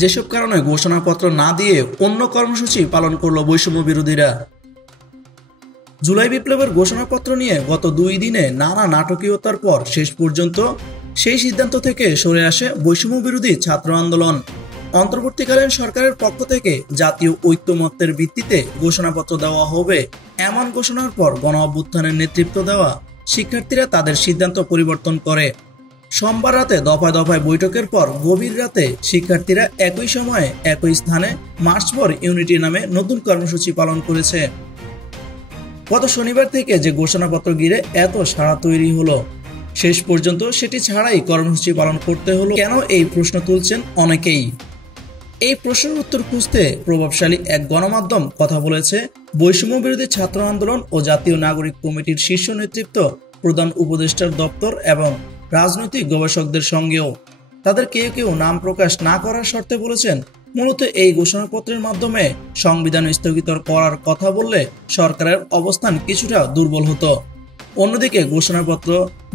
যেসব কারণে ঘোষণাপত্র না দিয়ে অন্য কর্মসূচি পালন করল বৈষম্য বিরোধীরা। জুলাই বিপ্লবের ঘোষণাপত্র নিয়ে গত 2 দিনে নানা নাটকীয়তার পর শেষ পর্যন্ত সেই সিদ্ধান্ত থেকে সরে আসে বৈষম্য বিরোধী ছাত্র আন্দোলন। অন্তর্বর্তীকালীন সরকারের পক্ষ থেকে জাতীয় ঐক্যমত্যের ভিত্তিতে ঘোষণাপত্র দেওয়া হবে এমন ঘোষণার পর গণ অভ্যুত্থানের নেতৃত্ব দেওয়া শিক্ষার্থীরা তাদের সিদ্ধান্ত পরিবর্তন করে। সোমবার রাতে দফায় দফায় বৈঠকের পর গভীর রাতে শিক্ষার্থীরা একই সময়ে একই স্থানে মার্চ ফর ইউনিটি নামে নতুন কর্মসূচি পালন করেছে। গত শনিবার থেকে যে ঘোষণাপত্র ঘিরে এত সাড়া তৈরি হলো, শেষ পর্যন্ত সেটি ছাড়াই কর্মসূচি পালন করতে হলো কেন, এই প্রশ্ন তুলছেন অনেকেই। এই প্রশ্নের উত্তর খুঁজতে প্রভাবশালী এক গণমাধ্যম কথা বলেছে বৈষম্য বিরোধী ছাত্র আন্দোলন ও জাতীয় নাগরিক কমিটির শীর্ষ নেতৃত্ব, প্রধান উপদেষ্টার দপ্তর এবং রাজনৈতিক গবেষকদের সঙ্গেও। তাদের কেউ কেউ নাম প্রকাশ না করার শর্তে বলেছেন, মূলত এই ঘোষণাপত্রের মাধ্যমে সংবিধান স্থগিত করার কথা বললে সরকারের অবস্থান কিছুটা দুর্বল হতো। অন্যদিকে ঘোষণাপত্র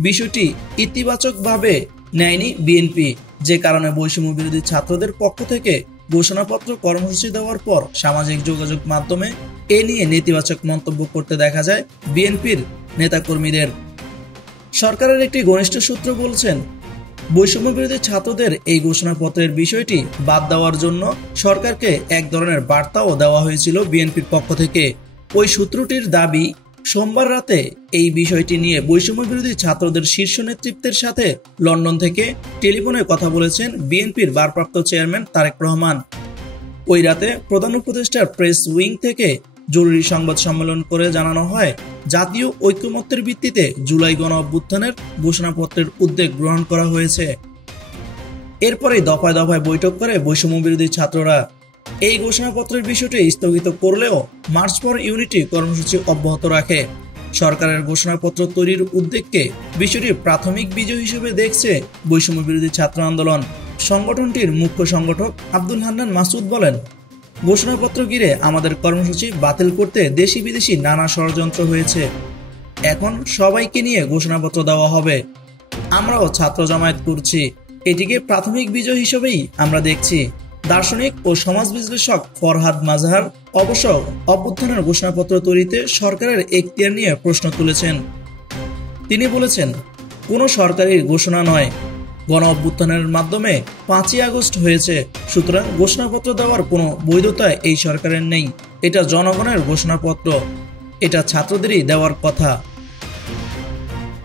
বিষয়টি ইতিবাচকভাবে নেয়নি বিএনপি, যে কারণে বৈষম্য বিরোধী ছাত্রদের পক্ষ থেকে ঘোষণাপত্র কর্মসূচি দেওয়ার পর সামাজিক যোগাযোগ মাধ্যমে এ নিয়ে নেতিবাচক মন্তব্য করতে দেখা যায় বিএনপির নেতাকর্মীদের। সরকারের একটি ঘনিষ্ঠ সূত্র বলছেন, বৈষম্য বিরোধী ছাত্রদের এই ঘোষণাপত্রের বিষয়টি বাদ দেওয়ার জন্য সরকারকে এক ধরনের বার্তাও দেওয়া হয়েছিল বিএনপির পক্ষ থেকে। ওই সূত্রটির দাবি, সোমবার রাতে এই বিষয়টি নিয়ে বৈষম্য বিরোধী ছাত্রদের শীর্ষ নেতৃত্বের সাথে লন্ডন থেকে টেলিফোনে কথা বলেছেন বিএনপির ভারপ্রাপ্ত চেয়ারম্যান তারেক রহমান। ওই রাতে প্রধান উপদেষ্টার প্রেস উইং থেকে জরুরি সংবাদ সম্মেলন করে জানানো হয়, জাতীয় ঐক্যমত্যের ভিত্তিতে জুলাই গণ অভ্যুত্থানের ঘোষণাপত্রের উদ্যোগ গ্রহণ করা হয়েছে। এরপরেই দফায় দফায় বৈঠক করে বৈষম্য বিরোধী ছাত্ররা। এই ঘোষণাপত্রের বিষয়টি স্থগিত করলেও মার্চ ফর ইউনিটি কর্মসূচি অব্যাহত রাখে। সরকারের ঘোষণাপত্র তৈরির উদ্যোগকে বিষয়টির প্রাথমিক বিজয় হিসেবে দেখছে বৈষম্য বিরোধী ছাত্র আন্দোলন। সংগঠনটির মুখ্য সংগঠক আব্দুল হান্নান মাসুদ বলেন, ঘোষণাপত্র ঘিরে আমাদের কর্মসূচি বাতিল করতে দেশি বিদেশি নানা ষড়যন্ত্র হয়েছে। এখন সবাইকে নিয়ে ঘোষণাপত্র দেওয়া হবে। আমরাও ছাত্র জামায়াত করছি, এটিকে প্রাথমিক বিজয় হিসেবেই আমরা দেখছি। দার্শনিক ও সমাজ বিশ্লেষক ফরহাদ মাজহার অবশ্য অভ্যুত্থানের ঘোষণাপত্র তৈরিতে সরকারের এখতিয়ার নিয়ে প্রশ্ন তুলেছেন। তিনি বলেছেন, কোনো সরকারি ঘোষণা নয়, গণ অভ্যুত্থানের মাধ্যমে 5ই আগস্ট হয়েছে, সুতরাং ঘোষণাপত্র দেওয়ার কোনো বৈধতা এই সরকারের নেই। এটা জনগণের ঘোষণাপত্র, এটা ছাত্রদেরই দেওয়ার কথা।